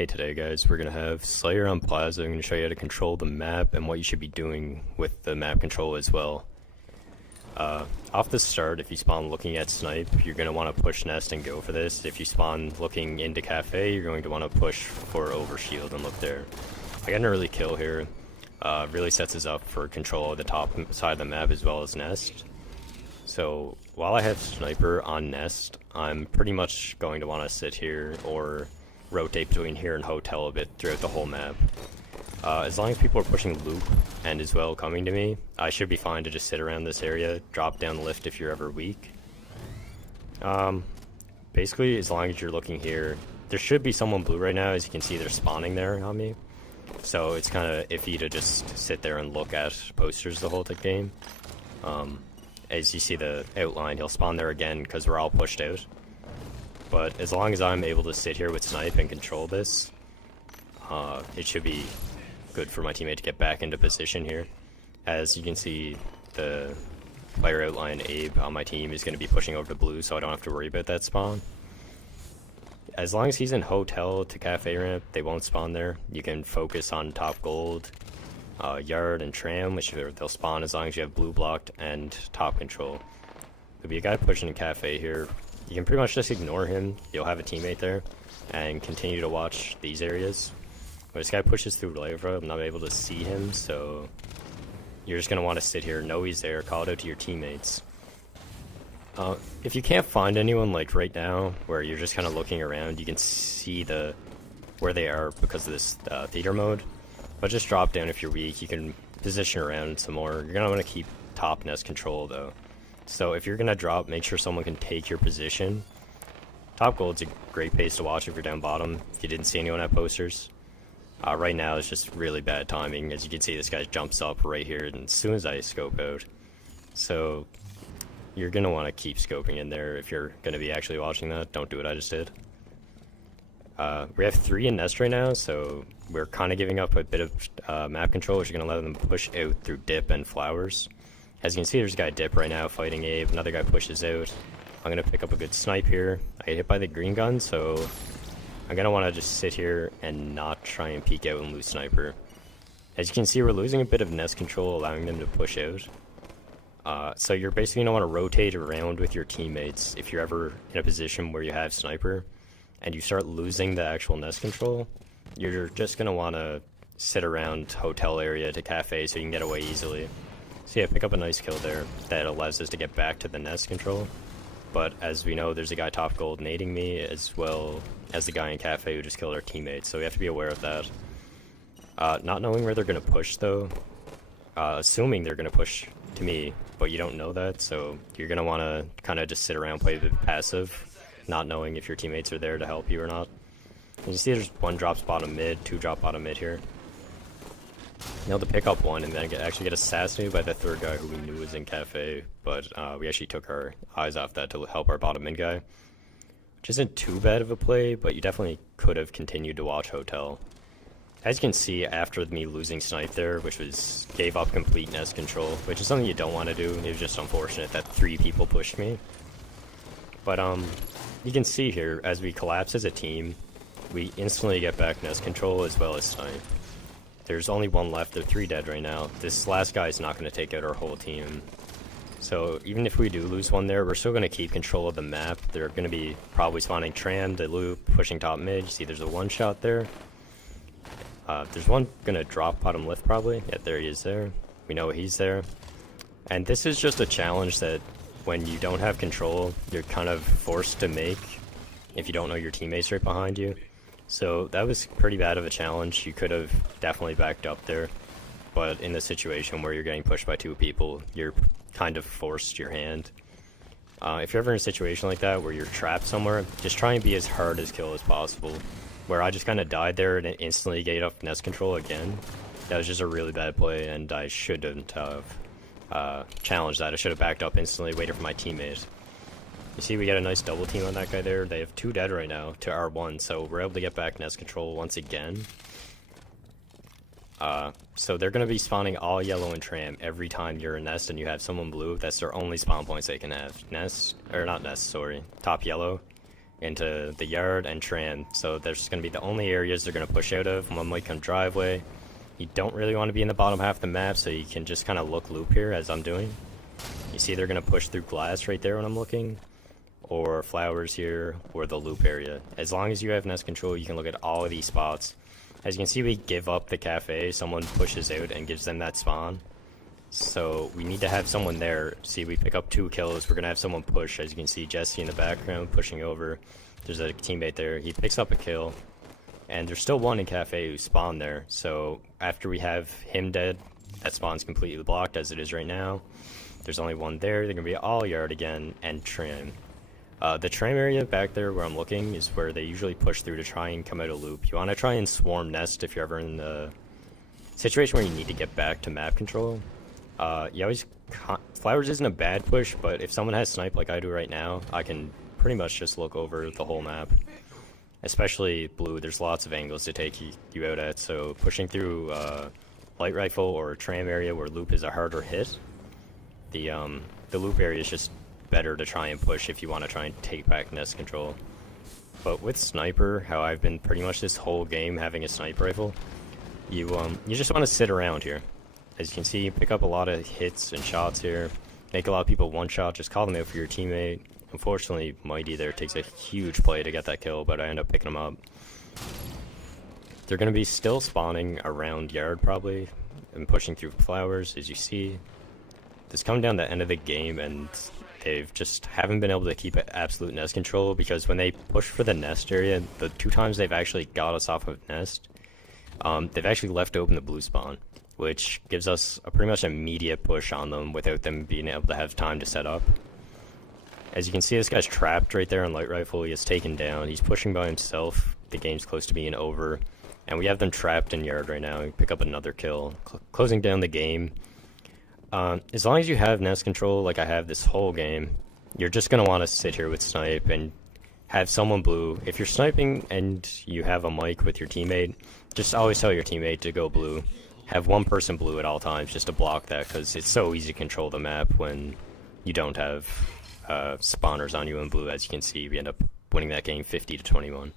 Hey, today guys, we're going to have Slayer on Plaza. I'm going to show you how to control the map and what you should be doing with the map control as well. Off the start, if you spawn looking at snipe, you're going to want to push nest and go for this. If you spawn looking into cafe, you're going to want to push for overshield and look there. I got an early kill here. Really sets us up for control of the top side of the map as well as nest. So while I have sniper on nest, I'm pretty much going to want to sit here or rotate between here and hotel a bit throughout the whole map. As long as people are pushing loop and as well coming to me, I should be fine to just sit around this area, drop down the lift if you're ever weak. Basically, as long as you're looking here, there should be someone blue right now. As you can see, they're spawning there on me. So it's kind of iffy to just sit there and look at posters the whole game. As you see the outline, he'll spawn there again because we're all pushed out. But as long as I'm able to sit here with snipe and control this, it should be good for my teammate to get back into position here. As you can see, the player outline, Abe, on my team is going to be pushing over to blue, so I don't have to worry about that spawn. As long as he's in hotel to cafe ramp, they won't spawn there. You can focus on top gold, yard, and tram, which they'll spawn as long as you have blue blocked and top control. There'll be a guy pushing in cafe here. You can pretty much just ignore him. You'll have a teammate there and continue to watch these areas. When this guy pushes through Lava, I'm not able to see him, so you're just going to want to sit here, know he's there, call it out to your teammates. If you can't find anyone like right now, where you're just kind of looking around, you can see where they are because of this theater mode. But just drop down if you're weak. You can position around some more. You're going to want to keep top nest control though. So if you're going to drop, make sure someone can take your position. Top gold's a great pace to watch if you're down bottom, if you didn't see anyone at posters. Right now it's just really bad timing. As you can see, this guy jumps up right here and as soon as I scope out. So you're going to want to keep scoping in there if you're going to be actually watching that. Don't do what I just did. We have 3 in nest right now, so we're kind of giving up a bit of map control, which is going to let them push out through dip and flowers. As you can see, there's a guy dip right now fighting Abe. Another guy pushes out. I'm going to pick up a good snipe here. I get hit by the green gun, so I'm going to want to just sit here and not try and peek out and lose sniper. As you can see, we're losing a bit of nest control, allowing them to push out. So you're basically going to want to rotate around with your teammates if you're ever in a position where you have sniper and you start losing the actual nest control. You're just going to want to sit around hotel area to cafe so you can get away easily. So yeah, pick up a nice kill there that allows us to get back to the nest control. But as we know, there's a guy top gold nading me as well as the guy in cafe who just killed our teammates, so we have to be aware of that. Not knowing where they're going to push though, assuming they're going to push to me, but you don't know that, so you're going to want to kind of just sit around, play a bit passive, not knowing if your teammates are there to help you or not. You see there's 1 drops bottom mid, 2 drop bottom mid here. Now to pick up 1 and then actually get assassinated by the 3rd guy who we knew was in cafe, but we actually took our eyes off that to help our bottom mid guy. Which isn't too bad of a play, but you definitely could have continued to watch hotel. As you can see, after me losing snipe there, which gave up complete nest control, which is something you don't want to do. It was just unfortunate that 3 people pushed me. But you can see here, as we collapse as a team, we instantly get back nest control as well as snipe. There's only 1 left, they're 3 dead right now. This last guy is not going to take out our whole team. So even if we do lose 1 there, we're still going to keep control of the map. They're going to be probably spawning tram, the loop, pushing top mid. You see there's a 1 shot there. There's 1 going to drop bottom lift probably. Yeah, there he is there. We know he's there. And this is just a challenge that when you don't have control, you're kind of forced to make if you don't know your teammates right behind you. So that was pretty bad of a challenge. You could have definitely backed up there, but in the situation where you're getting pushed by 2 people, you're kind of forced your hand. If you're ever in a situation like that where you're trapped somewhere, just try and be as hard as kill as possible. Where I just kind of died there and it instantly gave up nest control again. That was just a really bad play, and I shouldn't have challenged that. I should have backed up instantly, waited for my teammate. You see we get a nice double team on that guy there. They have 2 dead right now to our 1, so we're able to get back nest control once again. So they're going to be spawning all yellow and tram every time you're in nest and you have someone blue. That's their only spawn points they can have. Nest, or not nest, sorry, top yellow into the yard and tram. So there's going to be the only areas they're going to push out of. One might come driveway. You don't really want to be in the bottom half of the map, so you can just kind of look loop here as I'm doing. You see they're going to push through glass right there when I'm looking, or flowers here, or the loop area. As long as you have nest control, you can look at all of these spots. As you can see, we give up the cafe. Someone pushes out and gives them that spawn. So we need to have someone there. See, we pick up 2 kills. We're going to have someone push. As you can see, Jesse in the background pushing over. There's a teammate there. He picks up a kill. And there's still one in cafe who spawned there. So after we have him dead, that spawn's completely blocked as it is right now. There's only one there. They're going to be all yard again and tram. The tram area back there where I'm looking is where they usually push through to try and come out of loop. You want to try and swarm nest if you're ever in the situation where you need to get back to map control. Flowers isn't a bad push, but if someone has snipe like I do right now, I can pretty much just look over the whole map. Especially blue, there's lots of angles to take you out at, so pushing through light rifle or tram area where loop is a harder hit, the loop area is just better to try and push if you want to try and take back nest control. But with sniper, how I've been pretty much this whole game having a sniper rifle, you just want to sit around here. As you can see, you pick up a lot of hits and shots here, make a lot of people one shot, just call them out for your teammate. Unfortunately, Mighty there takes a huge play to get that kill, but I end up picking him up. They're going to be still spawning around yard probably, and pushing through flowers, as you see. This coming down the end of the game, and they've just haven't been able to keep absolute nest control, because when they push for the nest area, the 2 times they've actually got us off of nest, they've actually left open the blue spawn, which gives us a pretty much immediate push on them without them being able to have time to set up. As you can see, this guy's trapped right there on light rifle. He is taken down. He's pushing by himself. The game's close to being over. And we have them trapped in yard right now. We pick up another kill. Closing down the game. As long as you have nest control like I have this whole game, you're just going to want to sit here with snipe and have someone blue. If you're sniping and you have a mic with your teammate, just always tell your teammate to go blue. Have one person blue at all times just to block that, because it's so easy to control the map when you don't have spawners on you in blue. As you can see, we end up winning that game 50-21.